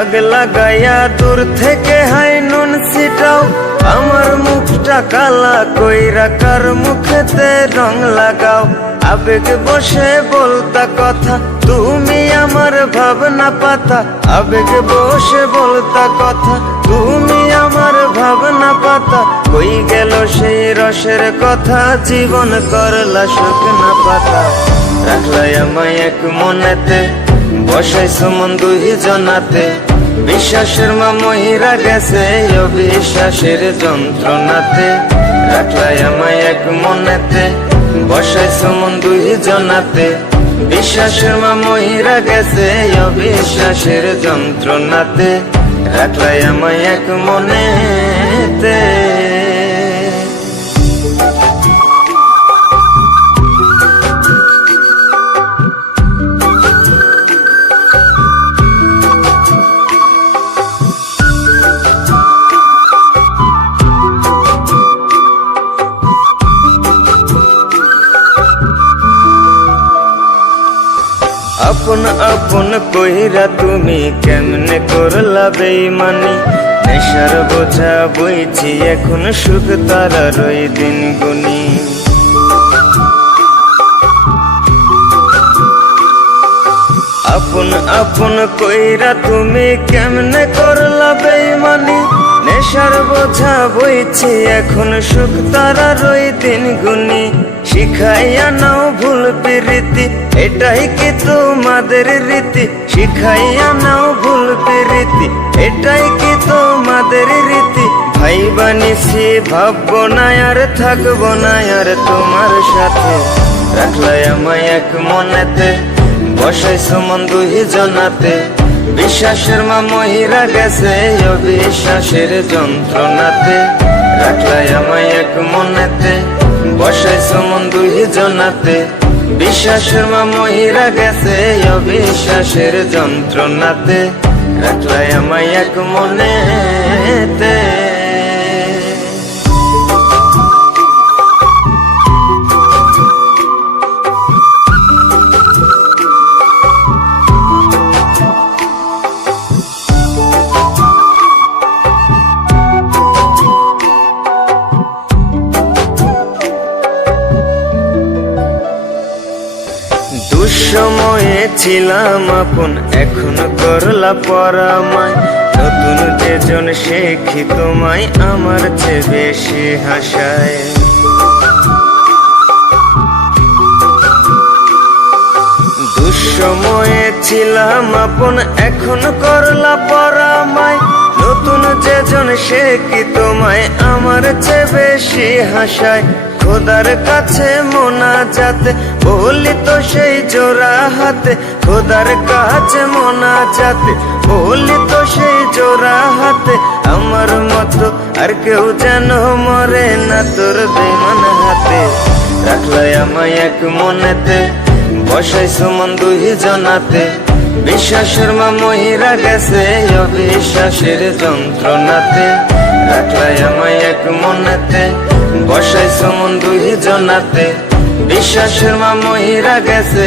দাগ লাগাইয়া দূর থেকে হাই নুন ছিটাও, আমার মুখটা কালা কইরা কার মুখেতে রং লাগাও। আবেগ বসে বলতা কথা, তুমি আমার ভাবনা পাতা। আবেগ বসে বলতা কথা, তুমি আমার ভাবনা পাতা। কই গেল সেই রসের কথা, জীবন করলা শুকনা পাতা। রাখলাই আমায় এক মনেতে, বসাইছো মন দুই জনাতে। বিশ্বাসের মা মহিরা গেছে অবিশ্বাসের যন্ত্রণাতে। রাখলাই আমায় এক মনেতে, বসাইছো মন দুই জনাতে। বিশ্বাসের মা মহিরা গেছে অবিশ্বাসের যন্ত্রণাতে। রাখলাই আমায় এক মনেতে। আপন আপন কইরা তুমি কেমনে করলা বেইমানি। নেশার বোঝা বইছি এখন, সুখ তারা রই দিন গুনি। আপন আপন কইরা তুমি কেমনে করলা বেইমানি। নেশার বোঝা বইছি এখন, সুখ তারা রই দিন গুনি। শিখাইয়া নাও ভুল প্রীতি, এটাই কি তোমাদের রীতি। শিখাইয়া নাও ভুল প্রীতি, এটাই কি তোমাদের রীতি। ভাই বানিছি ভাববো না আর, থাকবো না আর তোমার সাথে। রাখলাই আমায় এক মনেতে, বসাইছো মন দুই জনাতে। বিশ্বাসের মা মহিরা গেছে অবিশ্বাসের যন্ত্রণাতে। রাখলাই আমায় এক মনেতে, বসাইছো মন দুই জনাতে। বিশ্বাসের মা মহিরা গেছে অবিশ্বাসের যন্ত্রণাতে। রাখলাই আমায় এক মনেতে। দুঃসময়ে ছিলাম আপন, এখন করলা পরামায়। নতুন যেজন শেখি তোমায়, আমার চেয়ে বেশি হাসায়। দুঃসময়ে ছিলাম আপন, এখন করলা পরামায়। নতুন যেজন শেখি তোমায়, আমার চেয়ে বেশি হাসায়। খোদার কাছে মোনাজাতে বলি তো সেই জোড়া হাতে। খোদার কাছে মোনাজাতে বলি তো সেই জোড়া হাতে। আমার মতো আর কেউ যেন মরে না তোর বেমান হাতে। রাখলাই আমায় এক মনেতে, বসাইছো মন দুই জনাতে। বিশ্বাসের মা মহিরা গেছে অবিশ্বাসের যন্ত্রণাতে। রাখলাই আমায় এক মনেতে, বসাইছো মন দুই জনাতে। বিশ্বাসের মা মহিরা গেছে